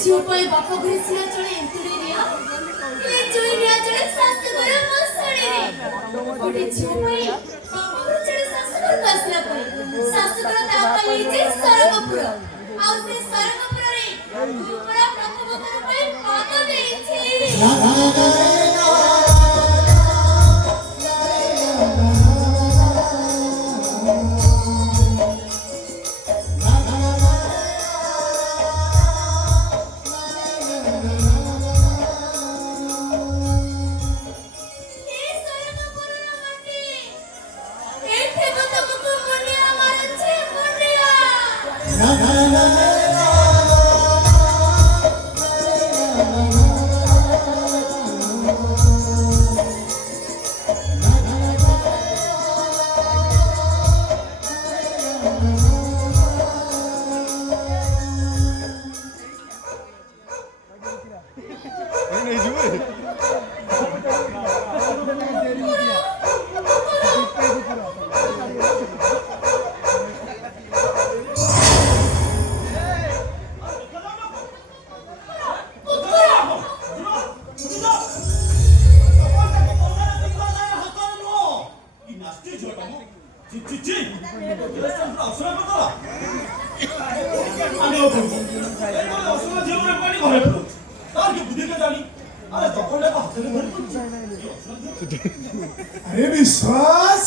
ଝିଅପାଇଁ ବାପ ଘରେ ସିନା ଚଳେ ଏନ୍ତୁଡି ନିଆ ହେଲେ ଜୁଇ ନିଆ ଚଳେ ଶାଶୁଘର ମଶାଣିରେ। ଗୋଟେ ଝିଅ ପାଇଁ ବାପ ଘର ଚଳେ ଶାଶୁଘରକୁ ଆସିଲା ପରେ ଶାଶୁଘର ତା ପାଇଁ ହେଇଛି ସରଗପୁର। ଆଉ ସେ ସରଗପୁରରେ ପରା ପ୍ରଥମ ଥର ପାଇଁ ପାଦ ଦେଇଛି। अरे विश्वास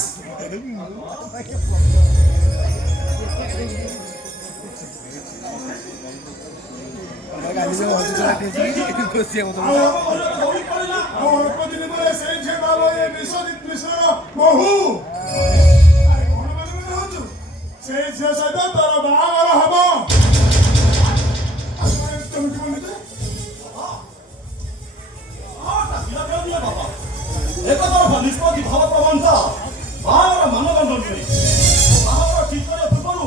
निष्पत्ति भाव प्रबंधता बाहागर मानदंड नुहे बाहागर ठीक करने पूर्व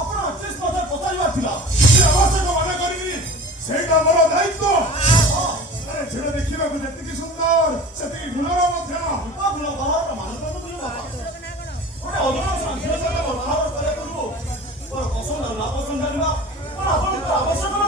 आपण 38 मत पचार आवश्यक मन करी मोर दायित्व। अरे झील देखा जी सुंदर से गुणर गुण बाहागर मानदंड नुहे गोटे अजन शांति बाहागर करने पूर्व पसंद नापसंद जाना आवश्यक